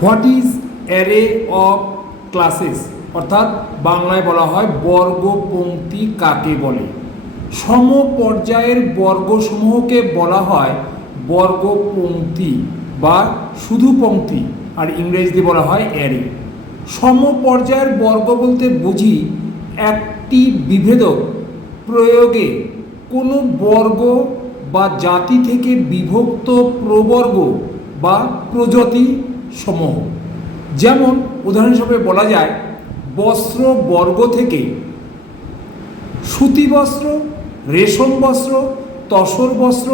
What is array of classes, অর্থাৎ বাংলায় বলা হয় বর্গপংক্তি কাকে বলে। সমপর্যায়ের বর্গসমূহকে বলা হয় বর্গপংক্তি বা শুধু পংক্তি, আর ইংরেজিতে বলা হয় অ্যারে। সমপর্যায়ের বর্গ বলতে বুঝি একটি বিভেদক প্রয়োগে কোনো বর্গ বা জাতি থেকে বিভক্ত প্রবর্গ বা প্রজাতি সমূহ। যেমন উদাহরণ হিসেবে বলা যায় বস্ত্র বর্গ থেকে সুতি বস্ত্র, রেশম বস্ত্র, তসর বস্ত্র,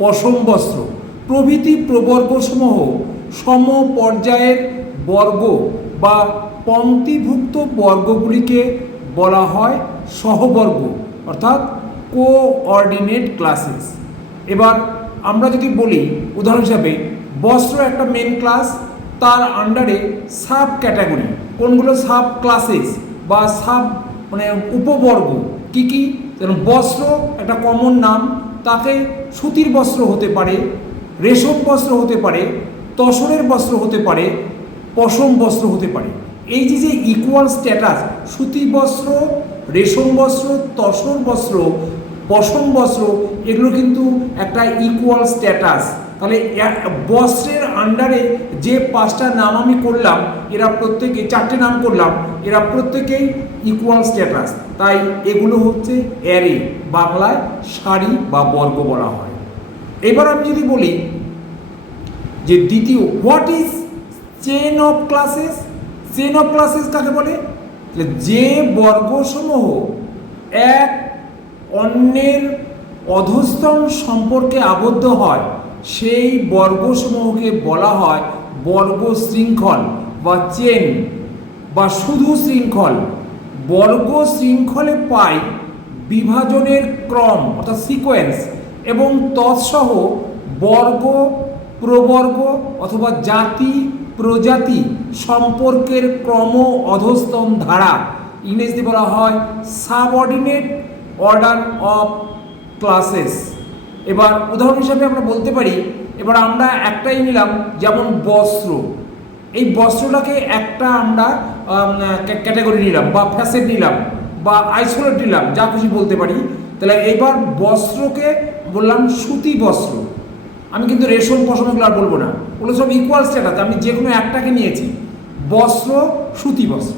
পশম বস্ত্র প্রভৃতি প্রবর্গসমূহ সমপর্যায়ের বর্গ বা পংক্তিভুক্ত বর্গগুলিকে বলা হয় সহবর্গ, অর্থাৎ কোঅর্ডিনেট ক্লাসেস। এবার আমরা যদি বলি উদাহরণ হিসাবে বস্ত্র একটা মেন ক্লাস, তার আন্ডারে সাব ক্যাটাগরি কোনগুলো সাব ক্লাসেস বা সাব উপবর্গ কি কি, যেমন বস্ত্র একটা কমন নাম, তাকে সুতির বস্ত্র হতে পারে, রেশম বস্ত্র হতে পারে, তসরের বস্ত্র হতে পারে, পশম বস্ত্র হতে পারে। এই যে ইকুয়াল স্ট্যাটাস, সুতি বস্ত্র, রেশম বস্ত্র, তসর বস্ত্র, পশম বস্ত্র, এগুলো কিন্তু একটা ইকুয়াল স্ট্যাটাস। তাহলে বস্ত্রের আন্ডারে যে পাঁচটা নাম আমি করলাম, এরা প্রত্যেকে চারটে নাম করলাম, এরা প্রত্যেকেই ইকুয়াল স্ট্যাটাস, তাই এগুলো হচ্ছে অ্যারে, বাংলায় সারি বা বর্গ বলা হয়। এবার আমি যদি বলি যে দ্বিতীয়, what is chain of classes. Chain of classes কাকে বলে? যে বর্গসমূহ এক অন্যের অধস্তন সম্পর্কে আবদ্ধ হয় সেই বর্গসমূহকে বলা হয় বর্গ শৃঙ্খল বা চেন বা শুধু শৃঙ্খল। বর্গ শৃঙ্খলে পাই বিভাজনের ক্রম অর্থাৎ সিকোয়েন্স এবং তৎসহ বর্গ, প্রবর্গ অথবা জাতি, প্রজাতি সম্পর্কের ক্রম অধস্তন ধারা, ইংরেজিতে বলা হয় সাবঅর্ডিনেট অর্ডার অফ ক্লাসেস। এবার উদাহরণ হিসাবে আমরা বলতে পারি, এবার আমরা একটাই নিলাম, যেমন বস্ত্র। এই বস্ত্রটাকে একটা আমরা ক্যাটাগরি নিলাম বা ফ্যাসেট নিলাম বা আইসোলেট নিলাম, যা খুশি বলতে পারি। তাহলে এবার বস্ত্রকে বললাম সুতি বস্ত্র, আমি কিন্তু রেশম পশম এগুলো আর বলবো না, ওগুলো সব ইকুয়াল স্ট্যাটাস, আমি যে কোনো একটাকে নিয়েছি। বস্ত্র, সুতি বস্ত্র।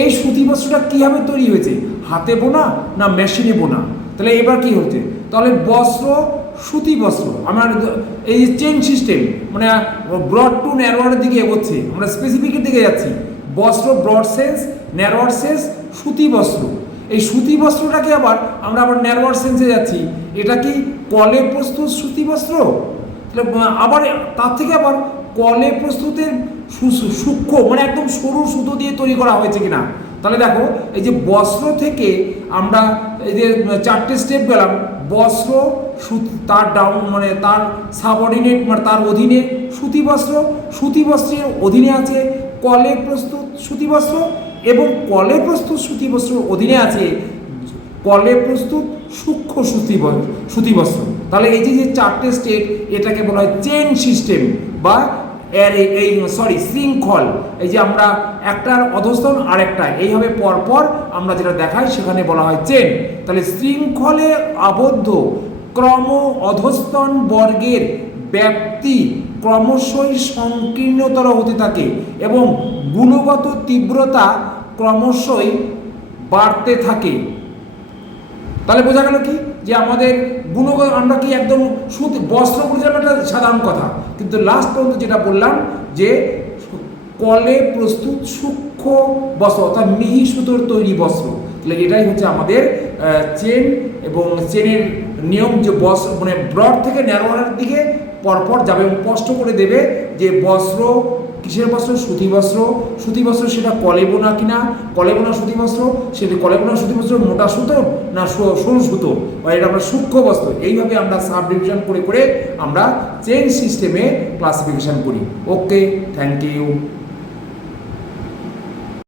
এই সুতি বস্ত্রটা কীভাবে তৈরি হয়েছে, হাতে বোনা না মেশিনে বোনা? তাহলে এবার কি হচ্ছে, তাহলে বস্ত্র, সুতি বস্ত্র, আমার এই চেন সিস্টেম ব্রড টু ন্যারোয়ারের দিকে এগোচ্ছে, আমরা স্পেসিফিকের দিকে যাচ্ছি। বস্ত্র ব্রড সেন্স, ন্যারোয়ার সেন্স, সুতি বস্ত্র। এই সুতি বস্ত্রটাকে আবার আমরা ন্যারোয়ার সেন্সে যাচ্ছি, এটা কি কলে প্রস্তুত সুতি বস্ত্র? আবার তার থেকে আবার কলে প্রস্তুতের সূক্ষ্ম একদম সরু সুতো দিয়ে তৈরি করা হয়েছে কিনা। তাহলে দেখো এই যে বস্ত্র থেকে আমরা এই যে চারটে স্টেপ গেলাম, বস্ত্র, তার ডাউন তার সাবঅর্ডিনেট তার অধীনে সুতি বস্ত্র, সুতি বস্ত্রের অধীনে আছে কলে প্রস্তুত সুতি বস্ত্র, এবং কলে প্রস্তুত সুতি বস্ত্রের অধীনে আছে কলে প্রস্তুত সূক্ষ্ম সুতি বস্ত্র। তাহলে এই যে চারটে স্টেপ, এটাকে বলা হয় চেন সিস্টেম বা শৃঙ্খল। এই যে আমরা একটার অধস্তন আর একটা এইভাবে পরপর আমরা যেটা দেখাই সেখানে বলা হয় চেন। তাহলে শৃঙ্খলে আবদ্ধ ক্রম অধস্তন বর্গের ব্যাপ্তি ক্রমশই সংকীর্ণতর হতে থাকে এবং গুণগত তীব্রতা ক্রমশই বাড়তে থাকে। তাহলে বোঝা গেল কি, যে আমাদের গুণগত আমরা কি একদম সুতি বস্ত্র বুঝলাম, একটা সাধারণ কথা, কিন্তু লাস্ট পর্যন্ত যেটা বললাম যে কলে প্রস্তুত সূক্ষ্ম বস্ত্র অর্থাৎ মিহি সুতোর তৈরি বস্ত্র। তাহলে এটাই হচ্ছে আমাদের চেন, এবং চেনের নিয়ম যে বস্ত্র ব্রড থেকে ন্যারোয়ারের দিকে পরপর যাবে এবং স্পষ্ট করে দেবে যে বস্ত্র কিসের বস্ত্র, সুতি বস্ত্র। সুতি বস্ত্র সেটা কলে বোনা কিনা, কলে বোনা সুতি বস্ত্র, সেটি কলে বোনা সুতি বস্ত্র মোটা সুতো না সরু সুতো, বা এটা আমরা সূক্ষ্ম বস্ত্র। এইভাবে আমরা সাব ডিভিশন করে করে আমরা চেন সিস্টেমে ক্লাসিফিকেশন করি। ওকে, থ্যাংক ইউ।